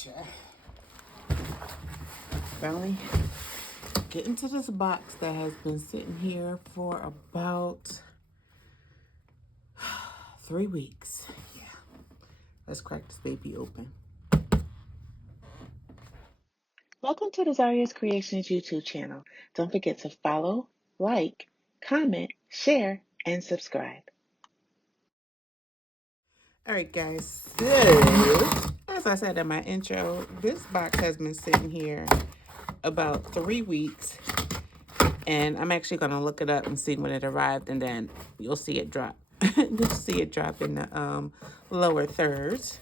child. Finally get into this box that has been sitting here for about 3 weeks. Yeah. Let's crack this baby open. Welcome to the Zaria's Creations YouTube channel. Don't forget to follow, like, comment, share, and subscribe. Alright guys, so as I said in my intro, this box has been sitting here about 3 weeks. And I'm actually going to look it up and see when it arrived, and then you'll see it drop. You'll see it drop in the lower thirds.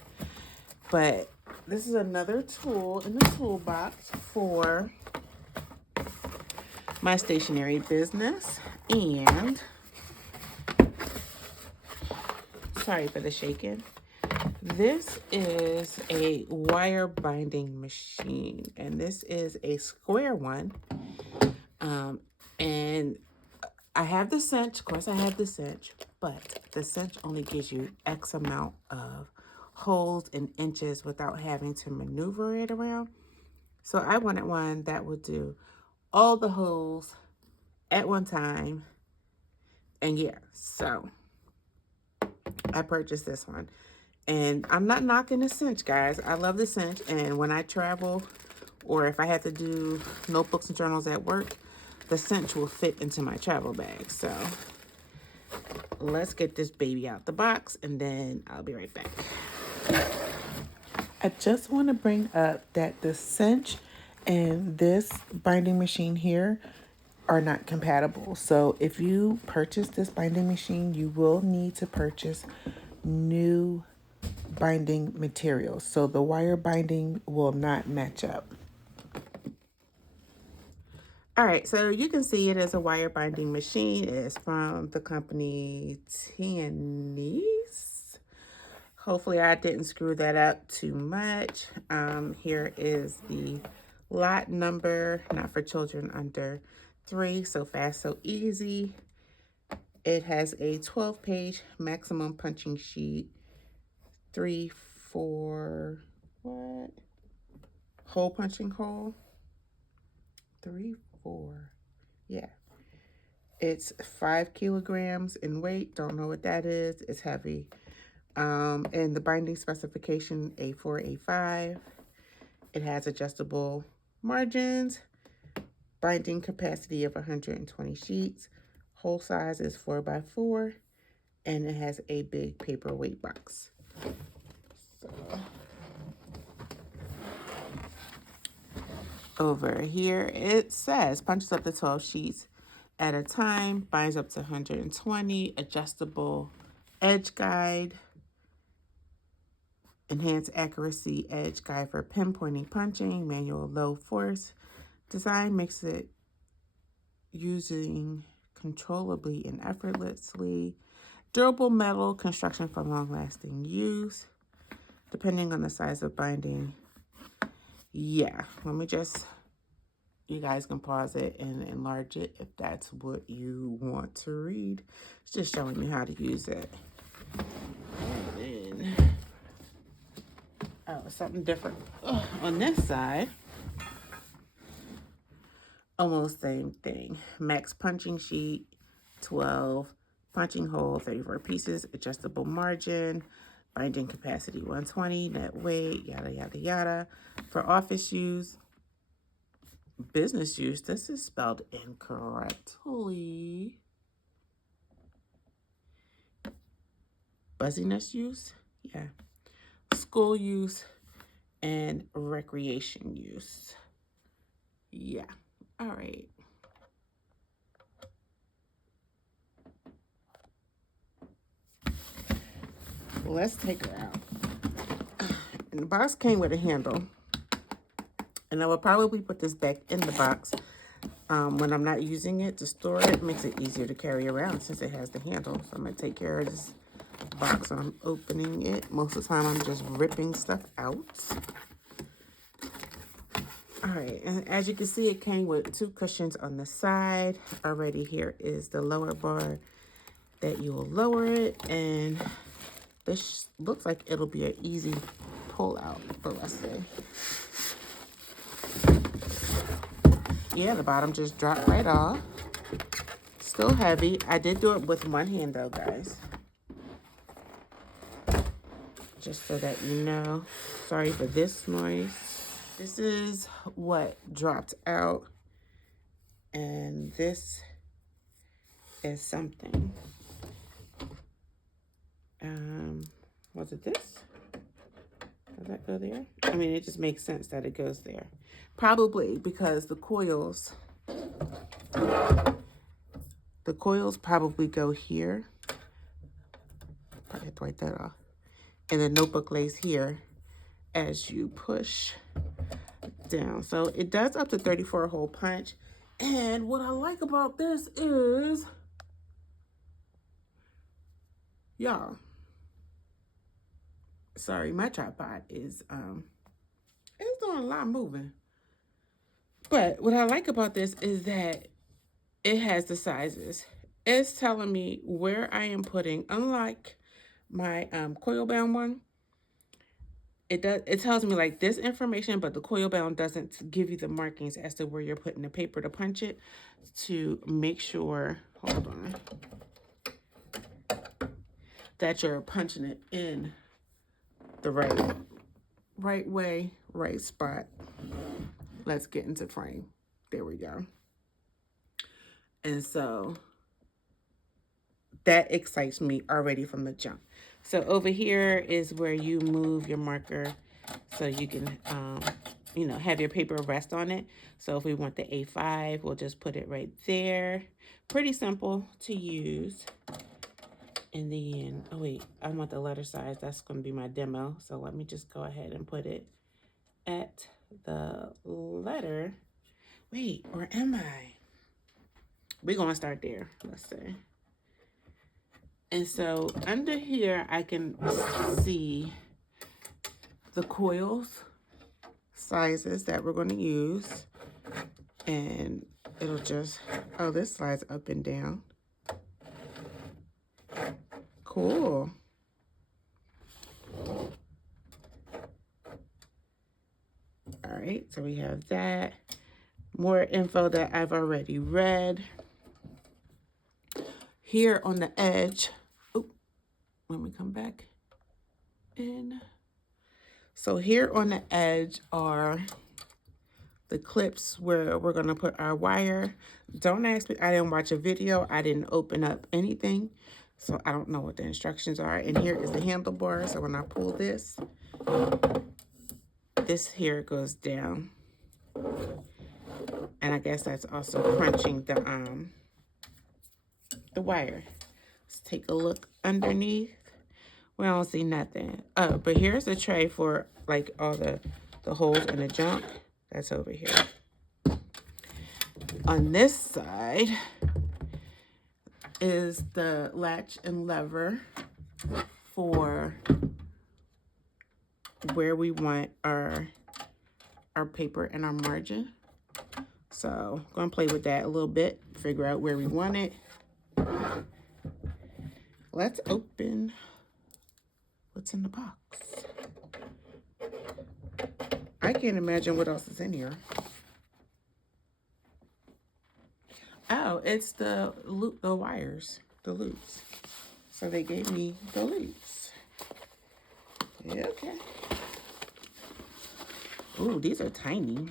But this is another tool in the toolbox for my stationery business. And sorry for the shaking. This is a wire binding machine, and this is a square one. And I have the cinch, of course I have the cinch, but the cinch only gives you X amount of holes and inches without having to maneuver it around. So I wanted one that would do all the holes at one time. And yeah, so I purchased this one. And I'm not knocking the cinch, guys. I love the cinch, and when I travel or if I have to do notebooks and journals at work, the cinch will fit into my travel bag. So let's get this baby out the box, and then I'll be right back. I just want to bring up that the cinch and this binding machine here are not compatible. So if you purchase this binding machine, you will need to purchase new binding materials. So the wire binding will not match up. All right, so you can see it as a wire binding machine. It is from the company Tianese. Hopefully I didn't screw that up too much. Here is the lot number, not for children under 3, so fast, so easy. It has a 12-page maximum punching sheet, 3, 4, what? Hole punching hole. 3, 4, yeah. It's 5 kilograms in weight. Don't know what that is. It's heavy. And the binding specification A4, A5. It has adjustable margins. Binding capacity of 120 sheets. Hole size is 4x4. And it has a big paperweight box. So over here it says punches up to 12 sheets at a time, binds up to 120, adjustable edge guide, enhanced accuracy edge guide for pinpointing punching, manual low force. Design makes it using controllably and effortlessly. Durable metal construction for long-lasting use, depending on the size of binding. Yeah, let me just, you guys can pause it and enlarge it if that's what you want to read. It's just showing you how to use it. And then, oh, something different on this side. Almost same thing. Max punching sheet, 12. Punching hole, 34 pieces. Adjustable margin. Binding capacity, 120. Net weight, yada, yada, yada. For office use, business use, this is spelled incorrectly. Buzziness use, yeah. School use and recreation use. Yeah, all right. Let's take her out. And the box came with a handle. And I will probably put this back in the box when I'm not using it to store it. It makes it easier to carry around since it has the handle. So I'm going to take care of this box when I'm opening it. Most of the time I'm just ripping stuff out. All right, and as you can see, it came with 2 cushions on the side. Already here is the lower bar that you will lower it, and this looks like it'll be an easy pull out, but let's see. Yeah, the bottom just dropped right off. Still heavy. I did do it with one hand though, guys. Just so that you know. Sorry for this noise. This is what dropped out. And this is something. Was it this? Does that go there? I mean, it just makes sense that it goes there. Probably because the coils probably go here. Probably have to write that off. And the notebook lays here as you push down. So it does up to 34 hole punch. And what I like about this is, y'all, sorry, my tripod is it's doing a lot of moving. But what I like about this is that it has the sizes. It's telling me where I am putting, unlike my coil bound one, it tells me like this information, but the coil bound doesn't give you the markings as to where you're putting the paper to punch it, to make sure, hold on, that you're punching it in the right way, right spot. Let's get into frame. There we go. And so that excites me already from the jump. So over here is where you move your marker so you can, you know, have your paper rest on it. So if we want the A5, we'll just put it right there. Pretty simple to use. And then, oh wait, I want the letter size. That's going to be my demo. So let me just go ahead and put it at the letter. Wait, or am I? We're going to start there. Let's see. And so under here, I can see the coils sizes that we're going to use. And it'll just, oh, this slides up and down. Cool. All right, so we have that. More info that I've already read. Here on the edge, when we come back in. So here on the edge are the clips where we're gonna put our wire. Don't ask me, I didn't watch a video. I didn't open up anything. So I don't know what the instructions are. And here is the handlebar. So when I pull this here goes down. And I guess that's also crunching the wire. Let's take a look underneath. We don't see nothing. Oh, but here's a tray for like all the holes in the junk. That's over here. On this side is the latch and lever for where we want our paper and our margin. So I'm going to play with that a little bit, figure out where we want it. Let's open what's in the box. I can't imagine what else is in here. Oh, it's the wires, the loops. So they gave me the loops. Yeah, okay. Ooh, these are tiny.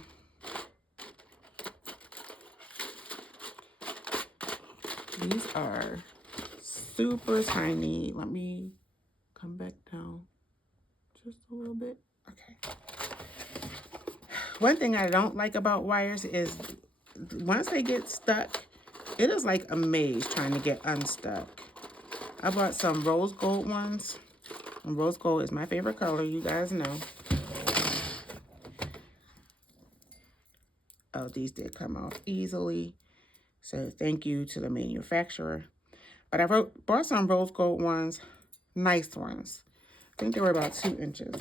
These are super tiny. Let me come back down just a little bit. Okay. One thing I don't like about wires is once they get stuck, it is like a maze trying to get unstuck. I bought some rose gold ones. And rose gold is my favorite color, you guys know. Oh, these did come off easily. So thank you to the manufacturer. But I bought some rose gold ones, nice ones. I think they were about 2 inches.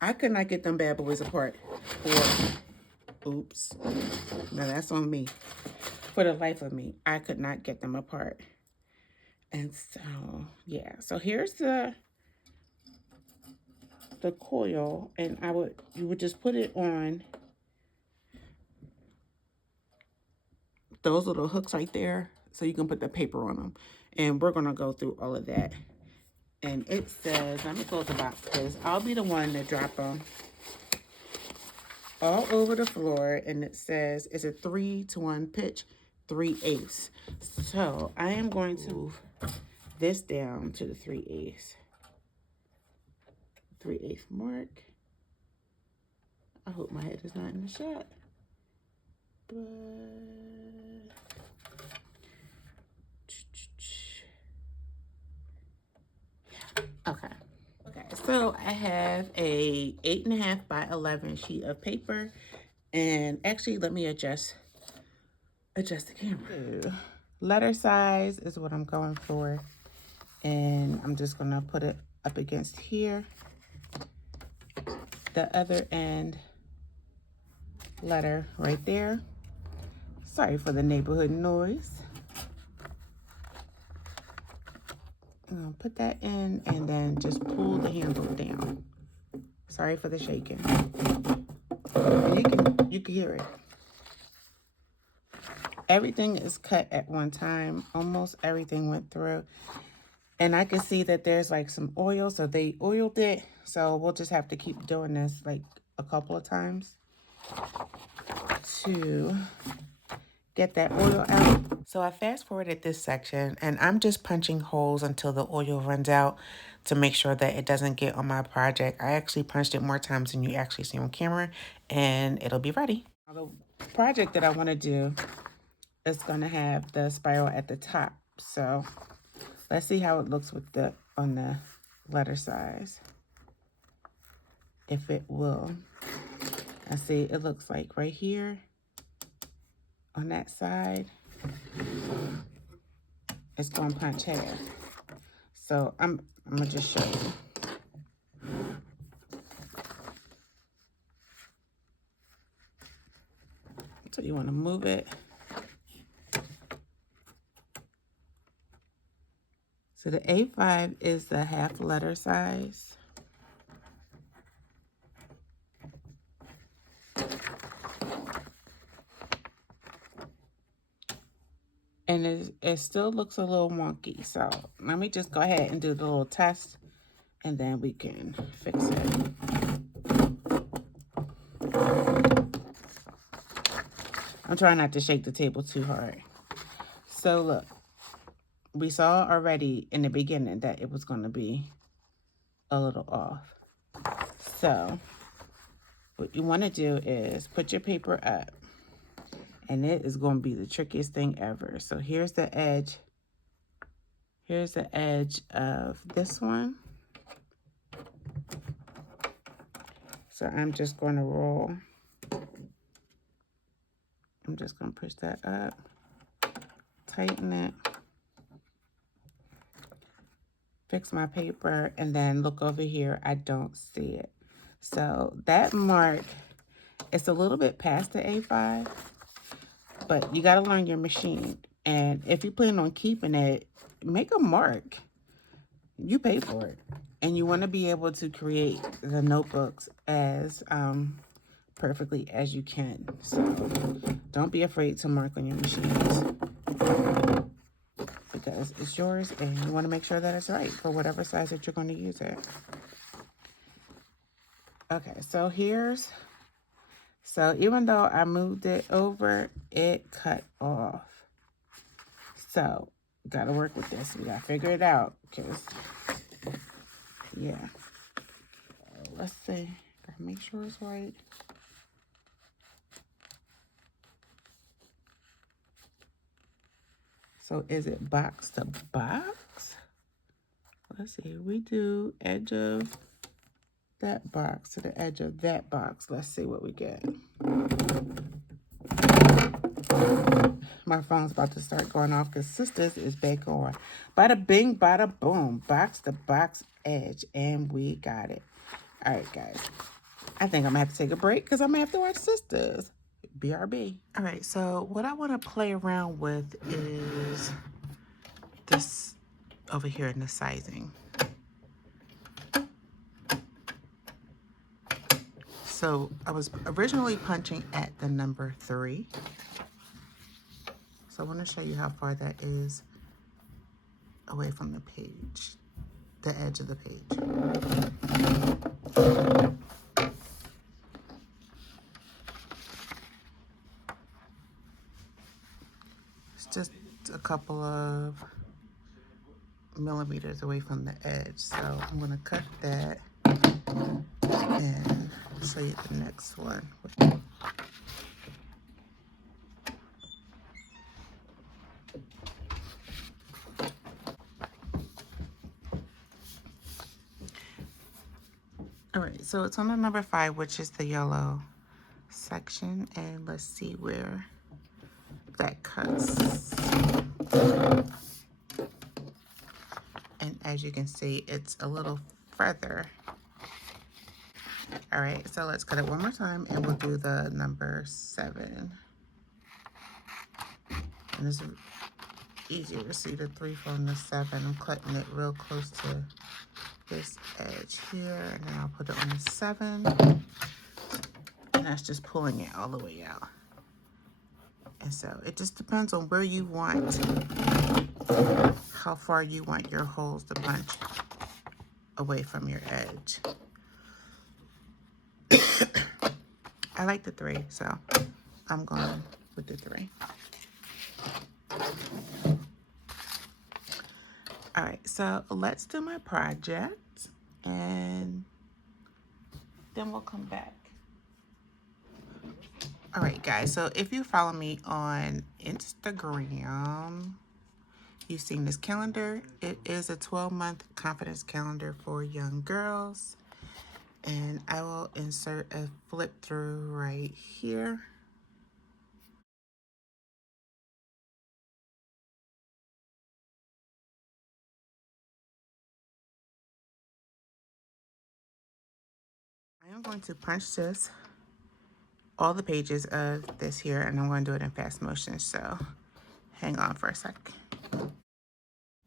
I could not get them bad boys apart. Oops. Now that's on me. For the life of me, I could not get them apart. And so, yeah. So here's the off the coil, and you would just put it on those little hooks right there so you can put the paper on them. And we're gonna go through all of that. And it says, let me close the box because I'll be the one to drop them all over the floor. And it says it's a 3-to-1 pitch, 3/8. So I am going to move this down to the 3/8. 3/8 mark. I hope my head is not in the shot. But okay. Okay, so I have a 8.5 by 11 sheet of paper, and actually let me adjust the camera. Letter size is what I'm going for, and I'm just gonna put it up against here. The other end letter right there. Sorry for the neighborhood noise. I'm gonna put that in and then just pull the handle down. Sorry for the shaking. And you can hear it. Everything is cut at one time. Almost everything went through. And I can see that there's like some oil, so they oiled it. So we'll just have to keep doing this like a couple of times to get that oil out. So I fast forwarded this section, and I'm just punching holes until the oil runs out to make sure that it doesn't get on my project. I actually punched it more times than you actually see on camera, and it'll be ready. The project that I want to do is going to have the spiral at the top. So let's see how it looks with on the letter size. If it will. I see it looks like right here on that side, it's going to punch half. So I'm going to just show you. So you want to move it. So the A5 is the half letter size. And it still looks a little wonky. So let me just go ahead and do the little test, and then we can fix it. I'm trying not to shake the table too hard. So look, we saw already in the beginning that it was going to be a little off. So what you want to do is put your paper up, and it is going to be the trickiest thing ever. So here's the edge. Here's the edge of this one. So I'm just going to roll. I'm just going to push that up, tighten it, fix my paper, and then look over here. I don't see it. So that mark, it's a little bit past the A5, but you got to learn your machine. And if you plan on keeping it, make a mark. You pay for it. And you want to be able to create the notebooks as perfectly as you can. So don't be afraid to mark on your machines, because it's yours and you want to make sure that it's right for whatever size that you're going to use it. Okay, so so even though I moved it over, it cut off. So got to work with this. We got to figure it out, because yeah. Let's see. Gotta make sure it's right. So is it box to box? Let's see. We do edge of that box to the edge of that box. Let's see what we get. My phone's about to start going off because Sisters is back on. Bada bing, bada boom. Box to box edge. And we got it. All right, guys. I think I'm going to have to take a break because I'm going to have to watch Sisters. BRB. All right, so what I want to play around with is this over here in the sizing. So I was originally punching at the number 3. So I want to show you how far that is away from the page, the edge of the page. It's just a couple of millimeters away from the edge. So I'm going to cut that and show you the next one. All right, so it's on the number 5, which is the yellow section, and let's see where that cuts. And as you can see, it's a little further. All right, so let's cut it one more time, and we'll do the number 7. And it's easier to see the 3 from the 7. I'm cutting it real close to this edge here, and then I'll put it on the 7. And that's just pulling it all the way out. And so it just depends on where you want, how far you want your holes to punch away from your edge. I like the 3, so I'm going with the 3. All right, so let's do my project, and then we'll come back. All right, guys, so if you follow me on Instagram, you've seen this calendar. It is a 12-month confidence calendar for young girls. And I will insert a flip through right here. I am going to punch this, all the pages of this here, and I'm going to do it in fast motion. So hang on for a sec.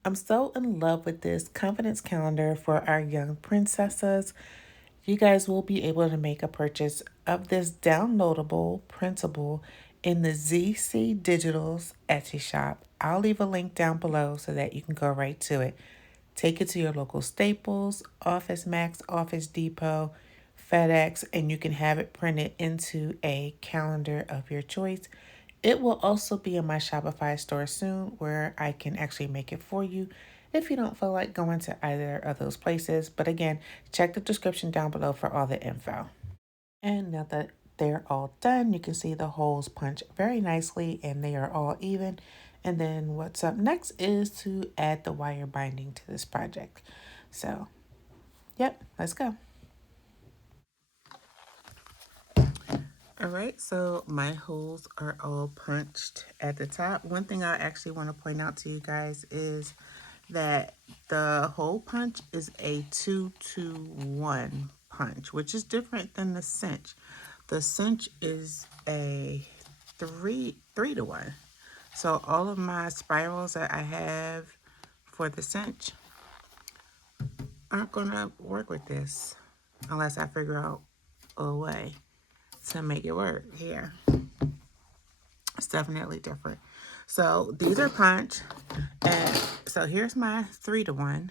I'm so in love with this confidence calendar for our young princesses. You guys will be able to make a purchase of this downloadable printable in the ZC Digital's Etsy shop. I'll leave a link down below so that you can go right to it. Take it to your local Staples, Office Max, Office Depot, FedEx, and you can have it printed into a calendar of your choice. It will also be in my Shopify store soon where I can actually make it for you if you don't feel like going to either of those places. But again, check the description down below for all the info. And now that they're all done, you can see the holes punch very nicely and they are all even. And then what's up next is to add the wire binding to this project. So, yep, let's go. All right, so my holes are all punched at the top. One thing I actually want to point out to you guys is that the hole punch is a 2-to-1 punch, which is different than the cinch. The cinch is a 3-to-1. So all of my spirals that I have for the cinch aren't gonna work with this unless I figure out a way to make it work here. It's definitely different. So these are punch, and so here's my 3-to-1.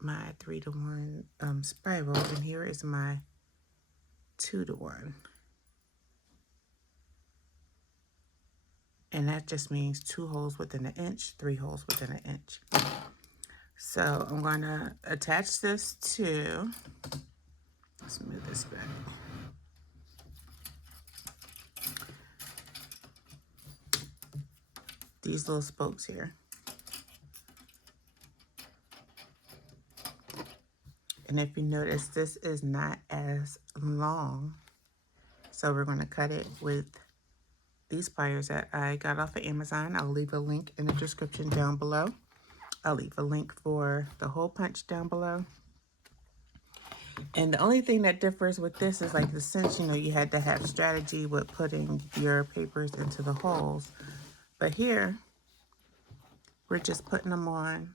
My 3-to-1 spiral, and here is my 2-to-1. And that just means 2 holes within an inch, 3 holes within an inch. So I'm going to attach this to, let's move this back. These little spokes here. And if you notice, this is not as long. So we're going to cut it with these pliers that I got off of Amazon. I'll leave a link in the description down below. I'll leave a link for the hole punch down below. And the only thing that differs with this is like the cinch, you know, you had to have strategy with putting your papers into the holes. But here, we're just putting them on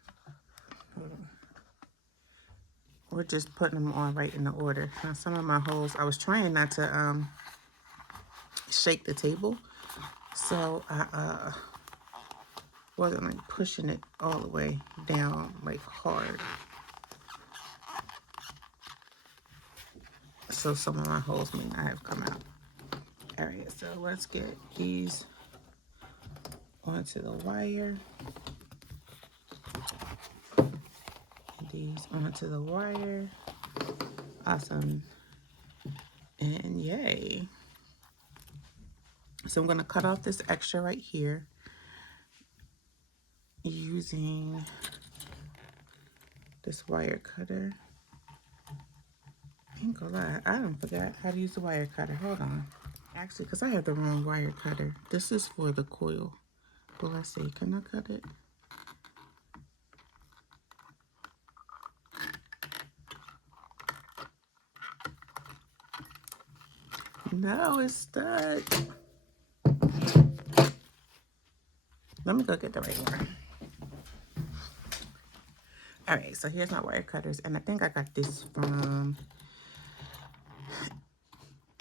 we're just putting them on right in the order. Now some of my holes, I was trying not to shake the table, so I wasn't like pushing it all the way down like hard. So some of my holes may not have come out. All right, so let's get these onto the wire. These onto the wire. Awesome. And yay. So I'm going to cut off this extra right here using this wire cutter. I ain't gonna lie, I don't forgot how to use the wire cutter. Hold on. Actually, because I have the wrong wire cutter. This is for the coil. Well, let's see. Can I cut it? No, it's stuck. Let me go get the right one. All right, so here's my wire cutters. And I think I got this from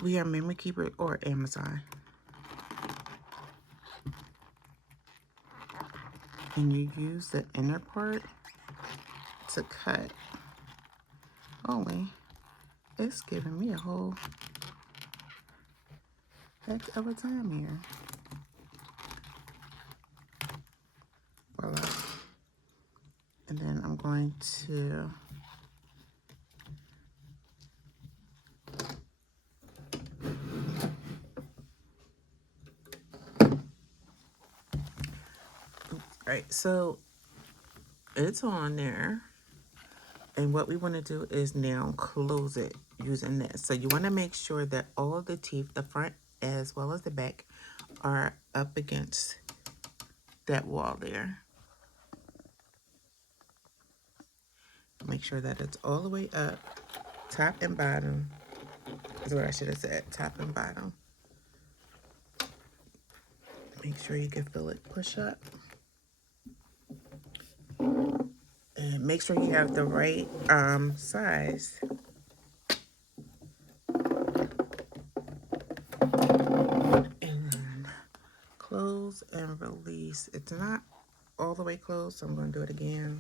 We Are Memory Keeper or Amazon. And you use the inner part to cut. Only it's giving me a whole heck of a time here. Voila. And then I'm going to Right, so it's on there. And what we want to do is now close it using this. So you want to make sure that all the teeth, the front as well as the back, are up against that wall there. Make sure that it's all the way up, top and bottom. Is what I should have said, top and bottom. Make sure you can feel it push up. And make sure you have the right size. And then close and release. It's not all the way closed, so I'm going to do it again.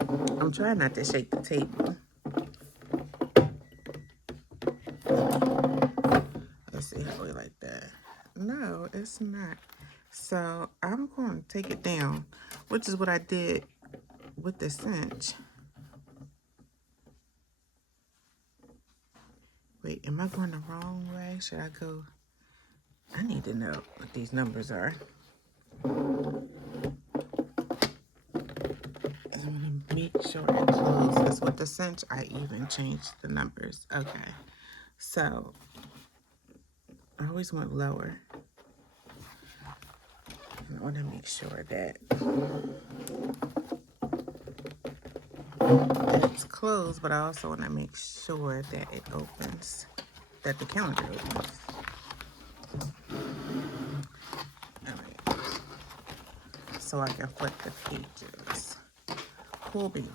I'm trying not to shake the table. Let's see how we like that. No, it's not. So I'm going to take it down, which is what I did with the cinch. Wait, am I going the wrong way? Should I go? I need to know what these numbers are. I'm going to make sure it closes. With the cinch, I even changed the numbers. Okay. So I always went lower. I want to make sure that it's closed, but I also want to make sure that it opens, that the calendar opens. All right. So I can flip the pages. Cool beans.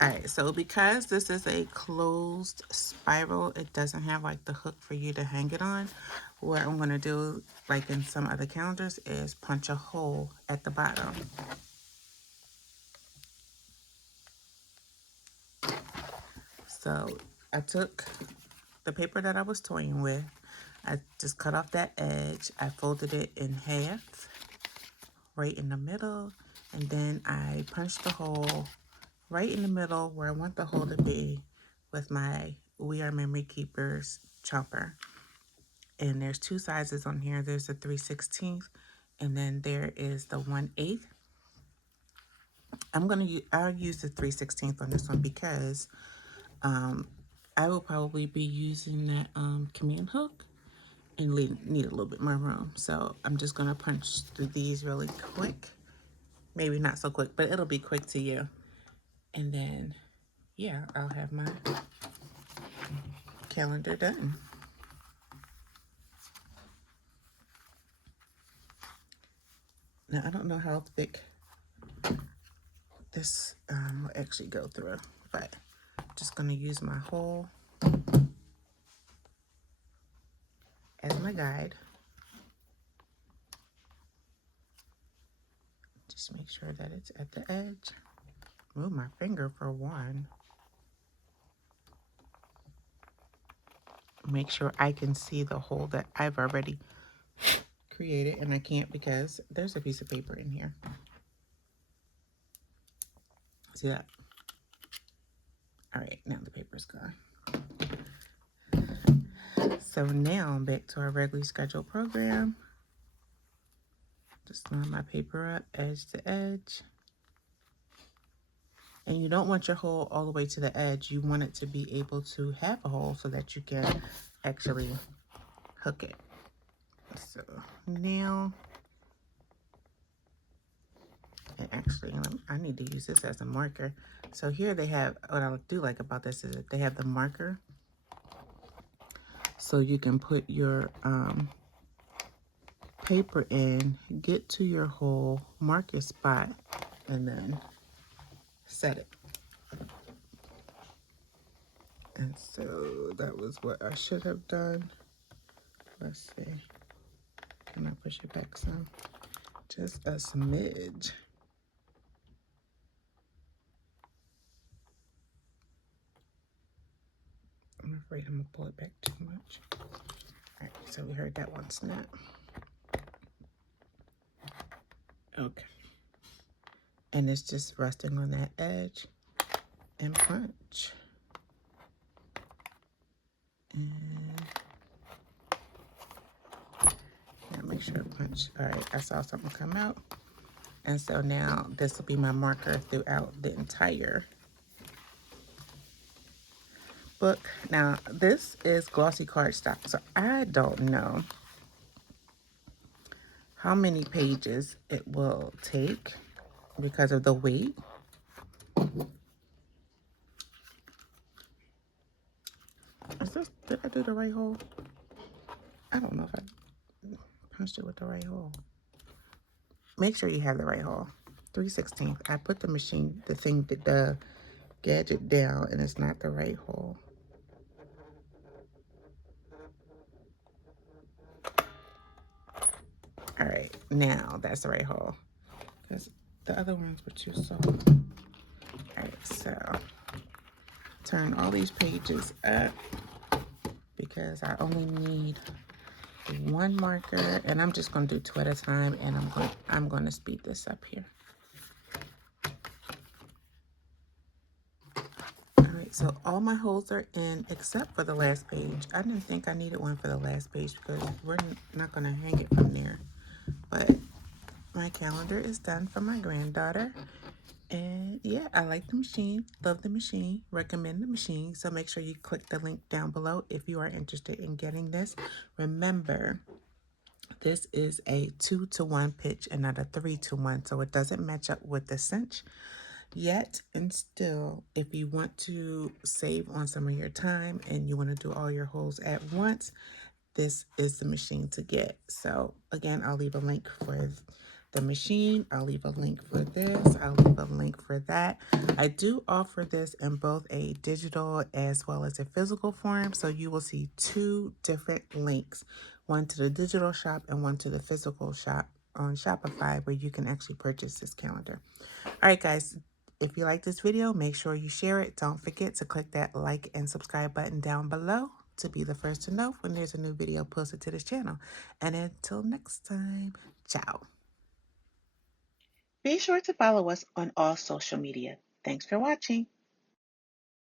All right, so because this is a closed spiral, it doesn't have like the hook for you to hang it on. What I'm going to do, like in some other calendars, is punch a hole at the bottom. So I took the paper that I was toying with. I just cut off that edge. I folded it in half, right in the middle, and then I punched the hole right in the middle where I want the hole to be with my We Are Memory Keepers chomper. And there's two sizes on here. There's the 3/16, and then there is the 1/8. I'll use the 3/16 on this one because I will probably be using that command hook and need a little bit more room. So I'm just gonna punch through these really quick. Maybe not so quick, but it'll be quick to you. And then, yeah, I'll have my calendar done. Now, I don't know how thick this will actually go through, but I'm just going to use my hole as my guide. Just make sure that it's at the edge. Move my finger for one. Make sure I can see the hole that I've already created, and I can't because there's a piece of paper in here. See that? All right, now the paper's gone. So now back to our regularly scheduled program. Just line my paper up edge to edge. And you don't want your hole all the way to the edge. You want it to be able to have a hole so that you can actually hook it. So now, and actually I need to use this as a marker. So here they have, what I do like about this is that they have the marker. So you can put your paper in, get to your hole, mark your spot, and then set it. And so that was what I should have done. Let's see. Can I push it back some? Just a smidge. I'm afraid I'm gonna pull it back too much. All right, so we heard that one snap. Okay. And it's just resting on that edge and punch. And now make sure I punch. All right, I saw something come out. And so now this will be my marker throughout the entire book. Now this is glossy cardstock, so I don't know how many pages it will take because of the weight. Did I do the right hole? I don't know if I punched it with the right hole. Make sure you have the right hole. 3/16. I put the gadget down and it's not the right hole. All right, now that's the right hole because the other ones were too soft. All right, so turn all these pages up because I only need one marker, and I'm just going to do 2 at a time, and I'm going to speed this up here. All right, so all my holes are in except for the last page. I didn't think I needed one for the last page because we're not going to hang it from there. But my calendar is done for my granddaughter. And yeah, I like the machine, love the machine, recommend the machine. So make sure you click the link down below if you are interested in getting this. Remember, this is a 2-to-1 pitch and not a 3-to-1. So it doesn't match up with the cinch yet. And still, if you want to save on some of your time and you want to do all your holes at once, this is the machine to get. So again, I'll leave a link for the machine. I'll leave a link for this. I'll leave a link for that. I do offer this in both a digital as well as a physical form. So you will see 2 different links, one to the digital shop and one to the physical shop on Shopify, where you can actually purchase this calendar. All right, guys. If you like this video, make sure you share it. Don't forget to click that like and subscribe button down below to be the first to know when there's a new video posted to this channel. And until next time, ciao. Be sure to follow us on all social media. Thanks for watching.